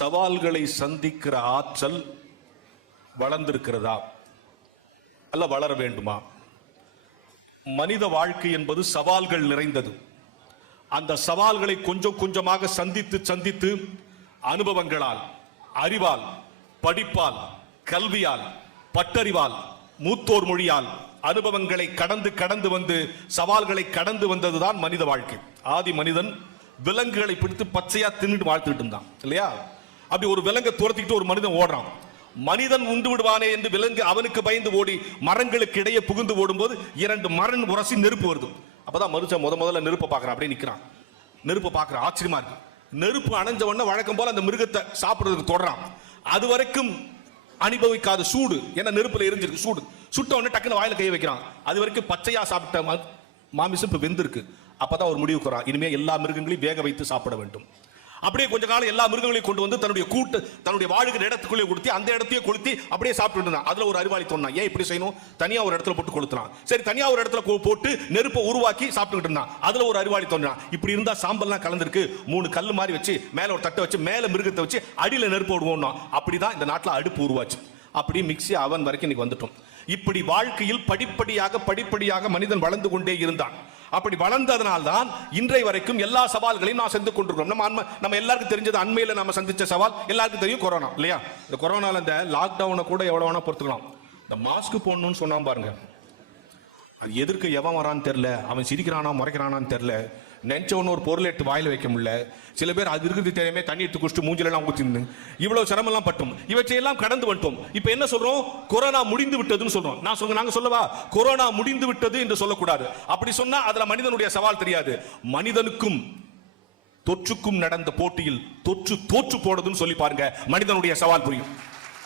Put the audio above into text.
சவால்களை சந்திக்கிற ஆற்றல் வளர்ந்திருக்கிறதா அல்ல வளர வேண்டுமா? மனித வாழ்க்கை என்பது சவால்கள் நிறைந்தது. அந்த சவால்களை கொஞ்சம் கொஞ்சமாக சந்தித்து சந்தித்து அனுபவங்களால், அறிவால், படிப்பால், கல்வியால், பட்டறிவால், மூத்தோர் மொழியால் அனுபவங்களை கடந்து கடந்து வந்து சவால்களை கடந்து வந்ததுதான் மனித வாழ்க்கை. ஆதி மனிதன் விலங்குகளை பிடித்து பச்சையா தின்னுட்டு வாழ்த்துட்டு இருந்தான் இல்லையா? அப்படி ஒரு விலங்கை துரத்திட்டு ஒரு மனிதன் ஓடுறான். மனிதன் உண்டு விடுவானே என்று விலங்கு அவனுக்கு பயந்து ஓடி மரங்களுக்கு இடையே புகுந்து ஓடும்போது 2 மரம் உரசி நெருப்பு வருது. அப்பதான் மனுஷன் முதல்ல நெருப்பை பார்க்கறான். அப்படியே நிக்கிறான், நெருப்பை பார்க்கறான். ஆச்சரியமா இருக்கு. நெருப்பு அணைஞ்ச உடனே வழக்கம் போல அந்த மிருகத்தை சாப்பிடுறதுக்கு தொடறான். அது வரைக்கும் அனுபவிக்காத சூடு, ஏன்னா நெருப்புல எரிஞ்சிருக்கு சூடு. சுட்ட உடனே டக்குன்னு வாயில கை வைக்கிறான். அது வரைக்கும் பச்சையா சாப்பிட்ட மாமிசம் இப்ப வெந்திருக்கு. அப்பதான் ஒரு முடிவுக்கு வரான், இனிமே எல்லா மிருகங்களையும் வேக வைத்து சாப்பிட வேண்டும். அப்படியே கொஞ்ச காலம் எல்லா மிருகங்களையும் கொண்டு வந்து தன்னுடைய வாழுகிற இடத்துக்குள்ளே கொடுத்து அந்த இடத்தையே கொளுத்தி அப்படியே சாப்பிட்டு இருந்தான். அதுல ஒரு அறிவாளி தோணா, ஏன் இப்படி செய்யணும்? தனியா ஒரு இடத்துல போட்டு கொளுத்துறான். சரி, தனியா ஒரு இடத்துல போட்டு நெருப்பை உருவாக்கி சாப்பிட்டுக்கிட்டு இருந்தான். அதுல ஒரு அறிவாளி தோன்றான், இப்படி இருந்தா சாம்பல்லாம் கலந்துருக்கு, 3 கல்லு மாதிரி வச்சு மேல ஒரு தட்டை வச்சு மேல மிருகத்தை வச்சு அடியில நெருப்பு விடுவோம். அப்படிதான் இந்த நாட்டில் அடுப்பு உருவாச்சு. அப்படி மிக்சி அவன் வரைக்கும் இன்னைக்கு வந்துட்டோம். இப்படி வாழ்க்கையில் படிப்படியாக மனிதன் வளர்ந்து கொண்டே இருந்தான். அப்படி வளர்ந்ததனால்தான் இன்றைய வரைக்கும் எல்லா சவால்களையும் நான் சந்தித்துக் கொண்டிருக்கிறோம். நம்ம எல்லாருக்கும் தெரிஞ்சது, அண்மையில நம்ம சந்திச்ச சவால் எல்லாருக்கும் தெரியும், கொரோனா இல்லையா? இந்த கொரோனால இந்த லாக்டவுனை கூட எவ்வளவு வேணா பொறுத்துக்கலாம். இந்த மாஸ்க் போடணும்னு சொன்னா பாருங்க, அது எதிர்க்க எவன் வரான்னு தெரியல, அவன் சிரிக்கிறானா முறைக்கிறானான்னு தெரியல, நினைச்சவனு ஒரு பொருள் எடுத்து வாயில வைக்க முடியல. சில பேர் அது இருக்கிறது தெரியாம தண்ணி எடுத்து குடிச்சிட்டு மூஞ்சிலாம் ஊற்றிருந்து இவ்வளவு சிரமம் எல்லாம் பட்டோம். இவற்றையெல்லாம் கடந்து வந்துட்டோம். இப்ப என்ன சொல்றோம்? கொரோனா முடிந்து விட்டதுன்னு சொல்றோம். நாங்க சொல்லவா கொரோனா முடிந்து விட்டது என்று சொல்லக்கூடாது. அப்படி சொன்னா அதுல மனிதனுடைய சவால் தெரியாது. மனிதனுக்கும் தொற்றுக்கும் நடந்த போட்டியில் தோற்று போடுதுன்னு சொல்லி பாருங்க, மனிதனுடைய சவால் புரியும்.